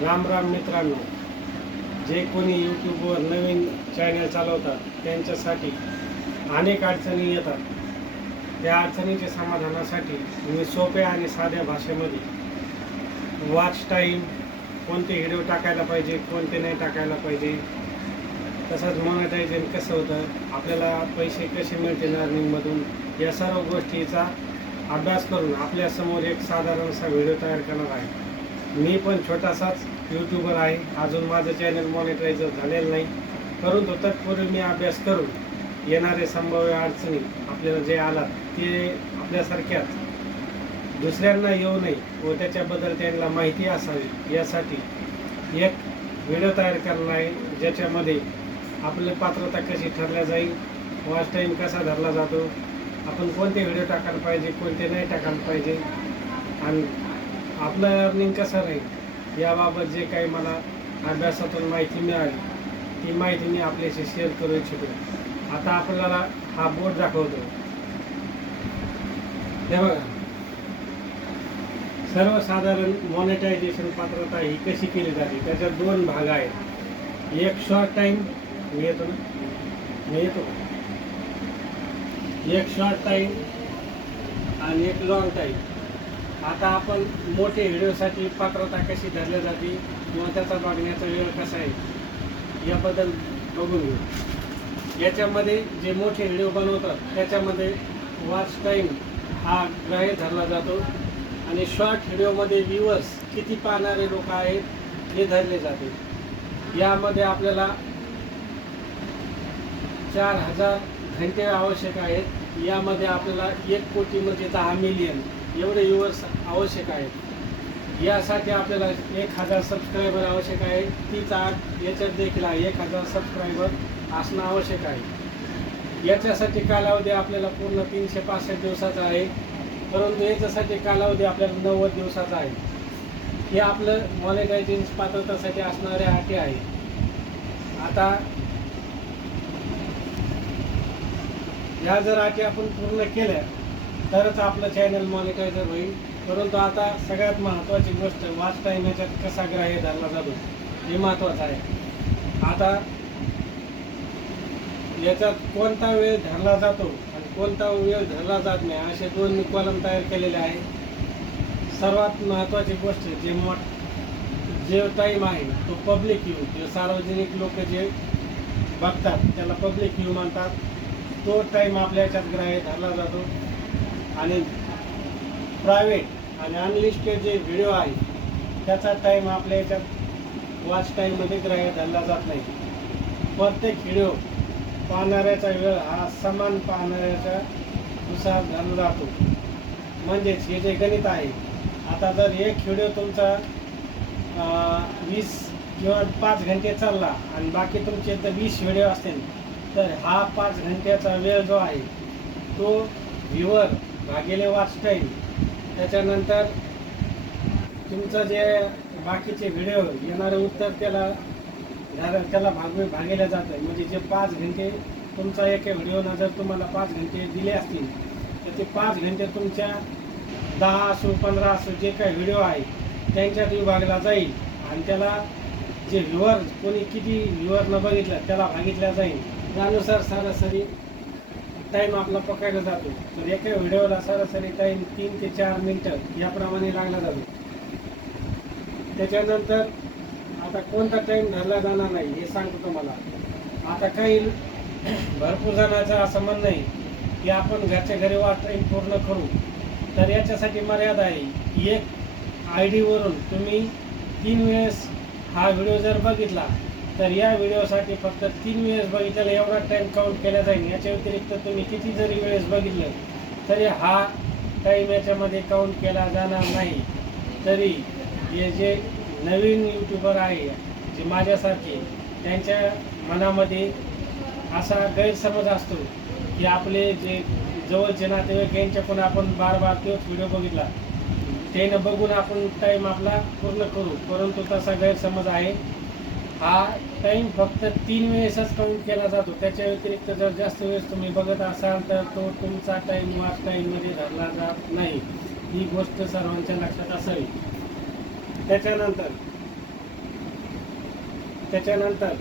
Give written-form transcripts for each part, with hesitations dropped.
राम राम मित्रांनो, जे कोणी यूट्यूबवर नवीन चॅनल चालवतात त्यांच्यासाठी अनेक अडचणी येतात. त्या अडचणीच्या समाधानासाठी मी सोप्या आणि साध्या भाषेमध्ये वॉच टाईम, कोणते व्हिडिओ टाकायला पाहिजे, कोणते नाही टाकायला पाहिजे, तसंच मॉनिटायझेशन कसं होतं, आपल्याला पैसे कसे मिळतील अर्निंगमधून, या सर्व गोष्टीचा अभ्यास करून आपल्यासमोर एक साधारणसा व्हिडिओ तयार करणार आहे. मी पण छोटासाच यूट्यूबर आहे, अजून माझं चॅनल मॉनिटायझर झालेलं नाही, परंतु तत्पूर्वी मी अभ्यास करून येणारे संभाव्य अडचणी आपल्याला जे आलात ते आपल्यासारख्याच दुसऱ्यांना येऊ नये व त्याच्याबद्दल त्यांना माहिती असावी यासाठी एक व्हिडिओ तयार करणार आहे, ज्याच्यामध्ये आपली पात्रता कशी ठरल्या जाईल, वॉच टाईम कसा धरला जातो, आपण कोणते व्हिडिओ टाकायला पाहिजे, कोणते नाही टाकायला पाहिजे, आणि आपलं अर्निंग कसं राहील याबाबत जे काही मला अभ्यासातून माहिती मिळाली ती माहिती मी आपल्याशी शेअर करू इच्छितो. आता आपल्याला हा बोर्ड दाखवतो. हे बघा, सर्वसाधारण मॉनिटायझेशन पात्रता ही कशी केली जाते त्याच्यात दोन भाग आहेत. एक शॉर्ट टाईम, मी येतो एक शॉर्ट टाईम आणि एक लॉंग टाईम. आता आपण मोठे व्हिडिओसाठी पात्रता कशी धरली जाते किंवा त्याचा बघण्याचा वेळ कसा आहे याबद्दल बघून घेऊ. याच्यामध्ये जे मोठे व्हिडिओ बनवतात त्याच्यामध्ये वॉच टाईम हा ग्राह्य धरला जातो आणि शॉर्ट व्हिडिओमध्ये व्ह्यूअर्स किती पाहणारे लोक आहेत हे धरले जाते. यामध्ये आपल्याला 4000 घंटे आवश्यक आहेत. यामध्ये आपल्याला 1 कोटी म्हणजे 10 मिलियन एवढे व्ह्यूअर्स आवश्यक आहेत. यासाठी आपल्याला 1000 सबस्क्रायबर आवश्यक आहे. तीच याच्यात देखील 1000 सबस्क्रायबर असणं आवश्यक आहे. याच्यासाठी कालावधी आपल्याला पूर्ण 365 दिवसाचा आहे, परंतु याच्यासाठी कालावधी आपल्याला 90 दिवसाचा आहे. हे आपलं मॉनिटायझेशन पात्रतेसाठी असणाऱ्या अटी आहे. आता या जर अटी आपण पूर्ण केल्या तरच आपलं चॅनल मॉनिटायझर होईल. परंतु आता सगळ्यात महत्त्वाची गोष्ट, वॉच टाईम याच्यात कसा ग्राह्य धरला जातो हे महत्त्वाचं आहे. आता याच्यात कोणता वेळ धरला जातो आणि कोणता वेळ धरला जात नाही असे दोन कॉलम तयार केलेले आहे. सर्वात महत्त्वाची गोष्ट, जे टाईम आहे तो पब्लिक व्ह्यू, जे सार्वजनिक लोक जे बघतात त्याला पब्लिक व्ह्यू म्हणतात, तो टाईम आपल्या याच्यात ग्राह्य धरला जातो. आणि प्रायव्हेट आणि अनलिस्टेड जे व्हिडिओ आहे त्याचा टाईम आपल्या याच्यात वॉच टाईममध्ये ग्राह्य धरला जात नाही. प्रत्येक व्हिडिओ पाहणाऱ्याचा वेळ हा समान पाहणाऱ्याच्या नुसार धरला जातो. म्हणजेच हे जे गणित आहे, आता जर एक व्हिडिओ तुमचा 20 किंवा 5 घंटे चालला आणि बाकी तुमचे तर 20 व्हिडिओ असतील, तर हा 5 घंट्याचा वेळ जो आहे तो व्ह्यूवर भागिले वॉच टाईम, त्याच्यानंतर तुमचं जे बाकीचे व्हिडिओ येणारं उत्तर त्याला भागिलं जातं. म्हणजे जे 5 घंटे तुमचा एका व्हिडिओनं जर तुम्हाला 5 घंटे दिले असतील तर ते 5 घंटे तुमच्या 10 असो 15 असो जे काही व्हिडिओ आहे त्यांच्यात विभागला जाईल आणि त्याला जे व्ह्यूवर कोणी किती व्ह्यूवरनं बघितलं त्याला भागितल्या जाईल. त्यानुसार सरासरी टाईम आपला पकडला जातो. तर एका व्हिडिओला सरासरी टाईम 3 ते 4 मिनटं याप्रमाणे लागला जातो. त्याच्यानंतर आता कोणता टाईम धरला जाणार नाही हे सांगतो तुम्हाला. आता काही भरपूर जणांचं असं म्हणणं आहे की आपण घरच्या घरी वॉच टाईम पूर्ण करू, तर याच्यासाठी मर्यादा आहे. एक ID वरून तुम्ही 3 वेळेस हा व्हिडिओ जर बघितला तर या व्हिडिओसाठी फक्त 3 वेळेस बघितलेला एवढा टाईम काउंट केला जाईल. याच्या व्यतिरिक्त तुम्ही किती जरी वेळेस बघितलं तरी हा टाईम याच्यामध्ये काउंट केला जाणार नाही. तरी हे जे नवीन यूट्यूबर आहे जे माझ्यासारखे, त्यांच्या मनामध्ये असा गैरसमज असतो की आपले जे जवळचे नातेवाईक यांच्याकडून आपण बार तोच व्हिडिओ बघितला, त्यानं बघून आपण टाईम आपला पूर्ण करू, परंतु तसा गैरसमज आहे. हा टाईम फक्त 3 वेळेसच काउंट केला जातो. त्याच्या व्यतिरिक्त जर जास्त वेळेस तुम्ही बघत असाल तर तो तुमचा टाईम वॉच टाईममध्ये धरला जात नाही. ही गोष्ट सर्वांच्या लक्षात असावी. त्याच्यानंतर त्याच्यानंतर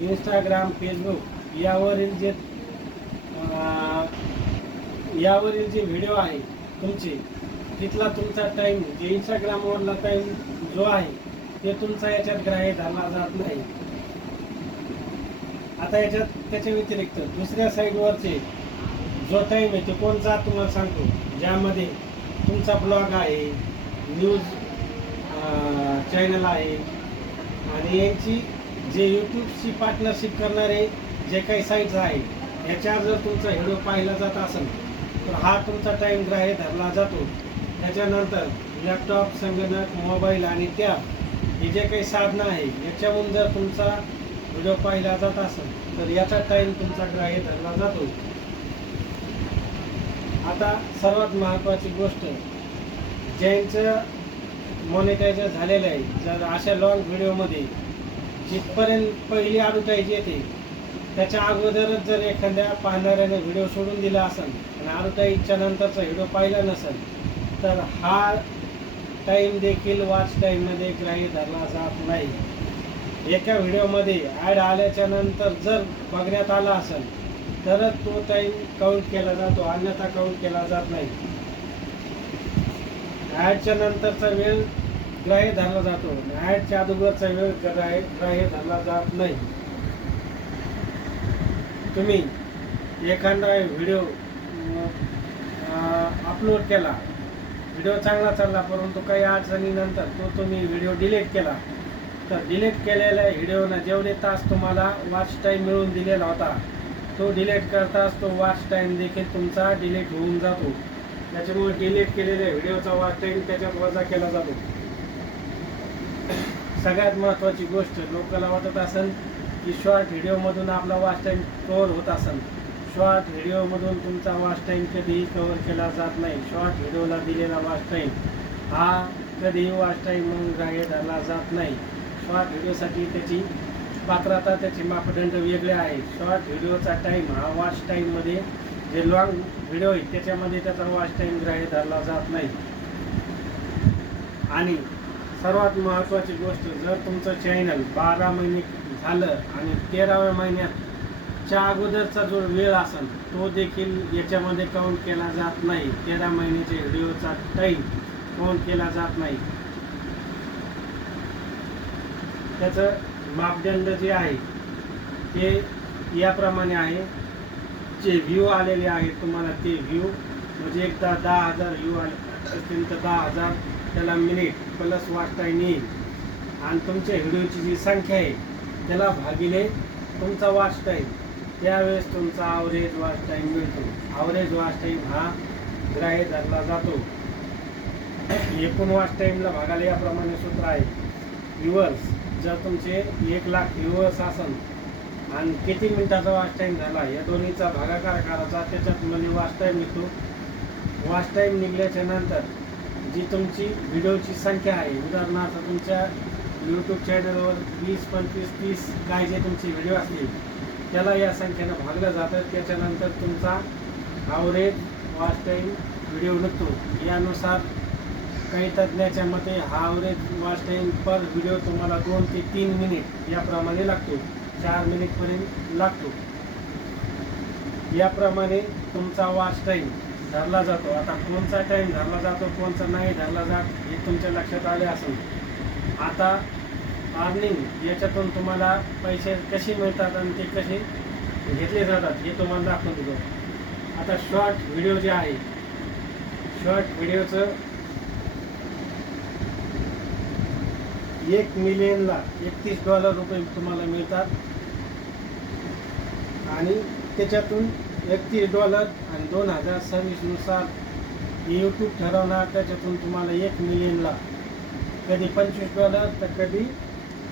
इंस्टाग्राम फेसबुक यावरील जे व्हिडिओ आहे तुमचे, तिथला तुमचा टाईम जे इंस्टाग्रामवरला टाईम जो आहे ते तुमचा याच्यात ग्राह्य धरला जात नाही. आता याच्यात त्याच्या व्यतिरिक्त दुसऱ्या साईडवरचे जो टाईम आहे ते कोणचा तुम्हाला सांगतो, ज्यामध्ये तुमचा ब्लॉग आहे, न्यूज चॅनल आहे आणि यांची जे यूट्यूबची पार्टनरशिप करणारे जे काही साईट्स आहे याच्यावर जर तुमचा व्हिडिओ पाहिला जात असेल तर हा तुमचा टाईम ग्राह्य धरला जातो. त्याच्यानंतर लॅपटॉप, संगणक, मोबाईल आणि टॅब हे जे काही साधनं आहे याच्याहून जर तुमचा व्हिडिओ पाहिला जात असेल तर याचा टाईम तुमचा ग्राह्य धरला जातो. आता सर्वात महत्त्वाची गोष्ट, ज्यांचं मॉनिटायझर झालेलं आहे, जर अशा लॉंग व्हिडिओमध्ये जिथपर्यंत पहिली ॲडव्हर्टाईज येते त्याच्या अगोदरच जर एखाद्या पाहणाऱ्याने व्हिडिओ सोडून दिला असेल आणि ॲडव्हर्टाईजच्या नंतरचा व्हिडिओ पाहिला नसेल तर हा टाईम देखील वॉच टाईममध्ये ग्राह्य धरला जात नाही. एका व्हिडिओमध्ये ॲड आल्याच्या नंतर जर बघण्यात आला असेल तरच तो टाईम काउंट केला जातो, अन्यथा काउंट केला जात नाही. ॲडच्या नंतरचा वेळ ग्राह्य धरला जातो, ॲडच्या अगोदरचा वेळ ग्राह्य धरला जात नाही. तुम्ही एखादा व्हिडिओ अपलोड केला, व्हिडिओ चांगला चालला, परंतु काही अडचणीनंतर तो तुम्ही व्हिडिओ डिलीट केला, तर डिलीट केलेल्या व्हिडिओनं जेवढे तास तुम्हाला वॉच टाईम मिळून दिलेला होता तो डिलीट करताच तो वॉच टाईम देखील तुमचा डिलीट होऊन जातो. त्याच्यामुळे डिलीट केलेल्या व्हिडिओचा वॉच टाईम त्याच्यात वजा केला जातो. सगळ्यात महत्त्वाची गोष्ट, लोकांना वाटत असेल की शॉर्ट व्हिडिओमधून आपला वॉच टाईम कव्हर होत असेल. शॉर्ट व्हिडिओमधून तुमचा वॉच टाईम कधीही कव्हर केला जात नाही. शॉर्ट व्हिडिओला दिलेला वॉच टाईम हा कधीही वॉच टाईम म्हणून ग्राह्य धरला जात नाही. शॉर्ट व्हिडिओसाठी त्याची पात्रता, त्याचे मापदंड वेगळे आहेत. शॉर्ट व्हिडिओचा टाईम हा वॉच टाईममध्ये, जे लॉंग व्हिडिओ आहे त्याच्यामध्ये त्याचा वॉच टाईम ग्राह्य धरला जात नाही. आणि सर्वात महत्त्वाची गोष्ट, जर तुमचं चॅनल 12 महिने झालं आणि 13व्या महिन्याच्या अगोदरचा जो वेळ असेल तो देखील याच्यामध्ये काउंट केला जात नाही. 13 महिन्याच्या व्हिडिओचा टाईम काउंट केला जात नाही. त्याचं मापदंड जे आहे ते याप्रमाणे आहे. जे व्ह्यू आलेले आहेत तुम्हाला ते व्ह्यू, म्हणजे एकदा 10,000 व्ह्यू आले असतील तर 10,000 त्याला मिनिट प्लस वॉच टाईम येईल आणि तुमच्या व्हिडिओची जी संख्या आहे त्याला भागिले तुमचा वॉच टाईम, त्यावेळेस तुमचा ॲव्हरेज वॉच टाईम मिळतो. ॲव्हरेज वॉच टाईम हा ग्राह्य धरला जातो. एकूण वॉच टाईमला भागाला याप्रमाणे सूत्र आहे. व्ह्यूअर्स, जर तुमचे 1,00,000 व्ह्यूअर्स असेल आणि किती मिनिटाचा वॉच टाईम झाला या दोन्हीचा भागाकार करायचा, त्याच्यात मध्ये वॉच टाईम निघतो. वॉच टाईम निघल्याच्या नंतर जी तुमची व्हिडिओची संख्या आहे, उदाहरणार्थ तुमच्या यूट्यूब चॅनलवर 20, 25, 30 काय जे तुमचे व्हिडिओ असतील त्याला या संख्येनं भागलं जातं. त्याच्यानंतर तुमचा ॲव्हरेज वॉच टाईम व्हिडिओ निघतो. यानुसार काही तज्ज्ञाच्या मते हा ॲव्हरेज वॉच टाईम पर व्हिडिओ तुम्हाला 2 ते 3 मिनिट याप्रमाणे लागतो, 4 मिनिटपर्यंत लागतो. याप्रमाणे तुमचा वॉच टाईम धरला जातो. आता कोणचा टाईम धरला जातो, कोणचा नाही धरला जात हे तुमच्या लक्षात आले असेल. आता अर्निंग याच्यातून तुम्हाला पैसे कसे मिळतात आणि ते कसे घेतले जातात हे तुम्हाला दाखवून देतो. आता शॉर्ट व्हिडिओ जे आहे, शॉर्ट व्हिडिओचं 1 मिलियनला $31 तुम्हाला मिळतात आणि त्याच्यातून $31 आणि 2026 नुसार यूट्यूब ठरवणार, त्याच्यातून तुम्हाला 1 मिलियनला कधी $25 तर कधी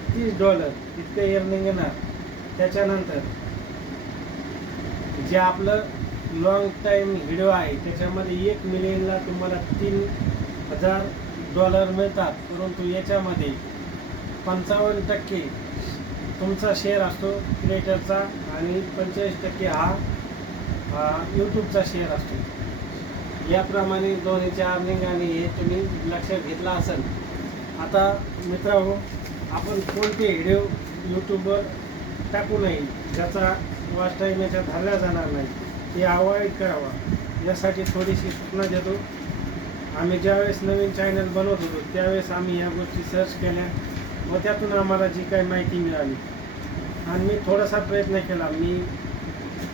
$30 इतके अर्निंग येणार. त्याच्यानंतर जे आपलं लॉंग टाईम व्हिडिओ आहे त्याच्यामध्ये 1 मिलियनला तुम्हाला $3,000 मिळतात, परंतु याच्यामध्ये 55% तुमचा शेअर असतो क्रिएटरचा आणि 45% हा यूट्यूबचा शेअर असतो. याप्रमाणे दोन्हीचे अर्निंग आणि हे तुम्ही लक्षात घेतला असेल. आता मित्रांनो, आपण कोणते व्हिडिओ यूट्यूबवर टाकू नये, ज्याचा वॉच टाईम याच्यात धरला जाणार नाही, ते अवॉइड करावा. यासाठी थोडीशी सूचना देतो. आम्ही ज्यावेळेस नवीन चॅनल बनवत होतो त्यावेळेस आम्ही ह्या गोष्टी सर्च केल्या व त्यातून आम्हाला जी काही माहिती मिळाली आणि मी थोडासा प्रयत्न केला. मी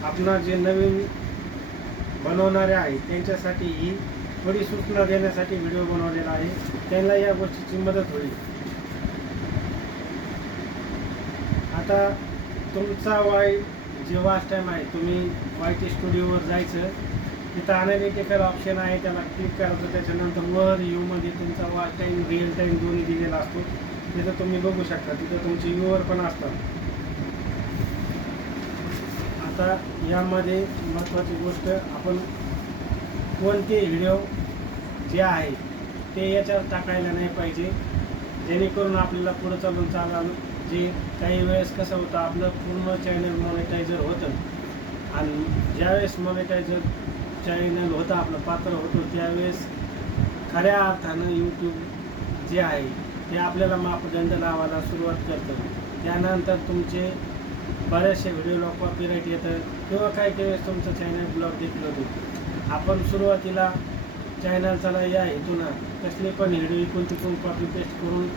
आपणा जे नवीन बनवणारे आहे त्यांच्यासाठी ही थोडी सूचना देण्यासाठी व्हिडिओ बनवलेला आहे. त्यांना या गोष्टीची मदत होईल. आता तुमचा जे वॉच टाईम आहे, तुम्ही YT स्टुडिओवर जायचं, तिथं अनालिटिकल ऑप्शन आहे, त्याला क्लिक करायचं. त्याच्यानंतर वर यूमध्ये तुमचा वॉच टाईम रिअल टाईम दोन्ही दिलेला असतो. तिथं तुम्ही बघू शकता, तिथं तुमचे व्ह्यूवर पण असतात. आता यामध्ये महत्त्वाची गोष्ट, आपण कोणते व्हिडिओ जे आहे ते याच्यावर टाकायला नाही पाहिजे, जेणेकरून आपल्याला पुढं चालून जे काही वेळेस कसं होतं, आपलं पूर्ण चॅनल मॉनिटायझर होतं आणि ज्यावेळेस मॉनिटायझर चॅनल होतं, आपलं पात्र होतं, त्यावेळेस खऱ्या अर्थानं यूट्यूब जे आहे ते आपल्याला मापदंड लावायला सुरुवात करतं. त्यानंतर तुमचे बऱ्याचशा व्हिडिओला कॉपीराईट येतं किंवा काही वेळेस तुमचं चॅनल ब्लॉक देखील होतो. आपण सुरुवातीला चॅनल चाला या हेतून कसले पण व्हिडिओ इकून तिकून कॉपी पेस्ट करून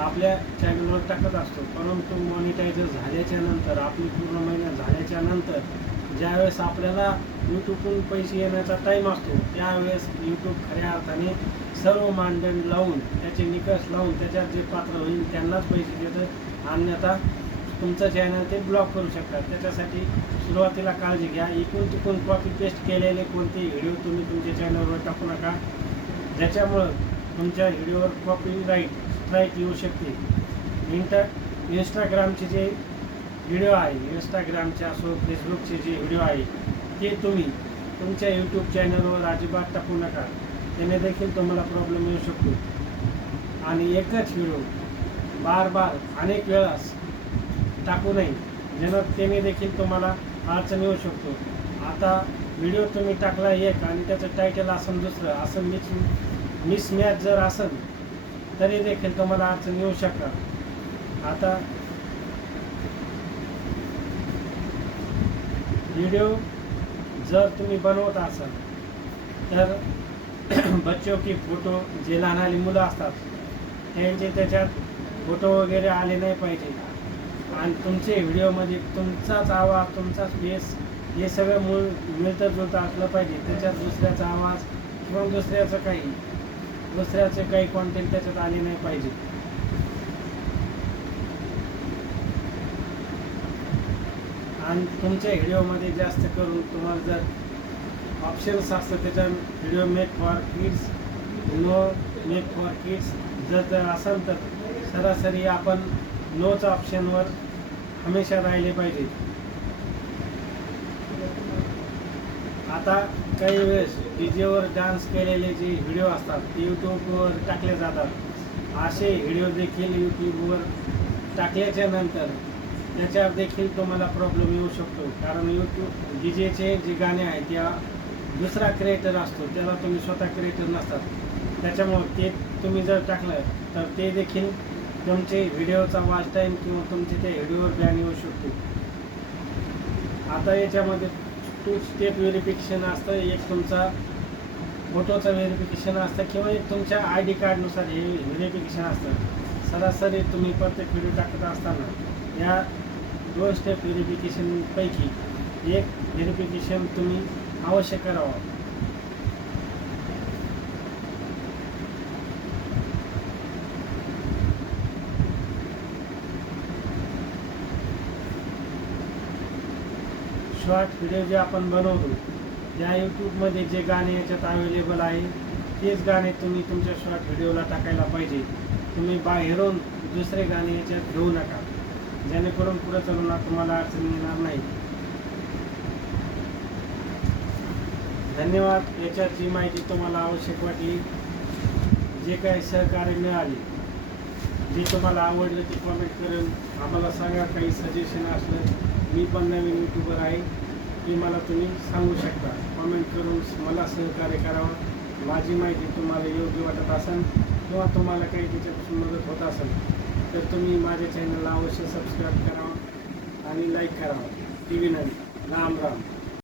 आपल्या चॅनलवर टाकत असतो. परंतु मॉनिटायझर झाल्याच्या नंतर, आपली पूर्ण महिन्यात झाल्याच्या नंतर ज्यावेळेस आपल्याला यूट्यूबकडून पैसे येण्याचा टाईम असतो, त्यावेळेस यूट्यूब खऱ्या अर्थाने सर्व मानदंड लावून, त्याचे निकष लावून, त्याच्यात जे पात्र होईल त्यांनाच पैसे देतं. अन्यथा तुमचं चॅनल ते ब्लॉक करू शकतात. त्याच्यासाठी सुरुवातीला काळजी घ्या. इकडून तिकडून कॉपी पेस्ट केलेले कोणते व्हिडिओ तुम्ही तुमच्या चॅनलवर टाकू नका, ज्याच्यामुळं तुमच्या व्हिडिओवर कॉपीराईट स्ट्राईक येऊ शकते. इंस्टाग्रामचे जे व्हिडिओ आहे, इंस्टाग्रामचे असो, फेसबुकचे जे व्हिडिओ आहे, ते तुम्ही तुमच्या यूट्यूब चॅनलवर अजिबात टाकू नका. त्याने देखील तुम्हाला प्रॉब्लेम येऊ शकतो. आणि एकच व्हिडिओ बार अनेक वेळास टाकू नये, त्याने देखील तुम्हाला अडचण येऊ शकतो. आता व्हिडिओ तुम्ही टाकला एक आणि त्याचं टायटल असेल दुसरं, असं मिसमॅच जर असेल तरी देखील तुम्हाला अडचण येऊ शकतात. आता व्हिडिओ जर तुम्ही बनवत असाल तर बच्चों की फोटो, जे लहान मुलं असतात त्यांचे त्याच्यात फोटो वगैरे आले नाही पाहिजे. आणि तुमचे व्हिडिओमध्ये तुमचाच आवाज, तुमचाच फेस हे सगळं मिळतं जुळतं असलं पाहिजे. त्याच्यात दुसऱ्याचा आवाज किंवा दुसऱ्याचे काही कॉन्टेंट त्याच्यात आले नाही पाहिजे. आणि तुमच्या व्हिडिओमध्ये जास्त करून तुम्हाला जर ऑप्शन्स असतं, त्याच्यात video make for kids, know make for kids जर असेल तर सरासरी आपण नोच ऑप्शनवर हमेशा राहिले पाहिजे. आता काही वेळेस डीजेवर डान्स केलेले जे व्हिडिओ असतात ते यूट्यूबवर टाकले जातात. असे व्हिडिओ देखील यूट्यूबवर टाकल्याच्या नंतर त्याच्यावर देखील तुम्हाला प्रॉब्लेम येऊ शकतो. कारण यूट्यूब डीजेचे जे गाणे आहेत त्या दुसरा क्रिएटर असतो, त्याला तुम्ही स्वतः क्रिएटर नसतात. त्याच्यामुळं ते तुम्ही जर टाकलं तर ते देखील तुमचे व्हिडिओचा वॉच टाईम किंवा तुमचे त्या व्हिडिओवर बॅन येऊ शकतो. आता याच्यामध्ये 2 स्टेप व्हेरिफिकेशन असतं. एक तुमचा फोटोचं व्हेरिफिकेशन असतं किंवा एक तुमच्या ID कार्डनुसार हे व्हेरिफिकेशन असतं. सरासरी तुम्ही प्रत्येक व्हिडिओ टाकत असताना या 2 स्टेप व्हेरिफिकेशनपैकी एक व्हेरिफिकेशन तुम्ही अवश्य करावं. शॉर्ट व्हिडिओ जे आपण बनवतो त्या यूट्यूबमध्ये जे गाणे याच्यात अवेलेबल आहे तेच गाणे तुम्ही तुमच्या शॉर्ट व्हिडिओला टाकायला पाहिजे. तुम्ही बाहेरून दुसरे गाणे याच्यात घेऊ नका, जेणेकरून पुढे चालून तुम्हाला अडचण येणार नाही. धन्यवाद. याच्याची माहिती तुम्हाला आवश्यक वाटली, जे काही सहकार्य मिळाले, जे तुम्हाला आवडलं ते कॉमेंट करून आम्हाला सांगा. काही सजेशन असलं, मी पण नवीन यूट्यूबर आहे, ते मला तुम्ही सांगू शकता. कॉमेंट करून मला सहकार्य करावं. माझी माहिती तुम्हाला योग्य वाटत असेल किंवा तुम्हाला काही त्याच्यापासून मदत होत असेल तर तुम्ही माझ्या चॅनलला अवश्य सबस्क्राईब करावं आणि लाईक करावं. TV नवी. राम राम.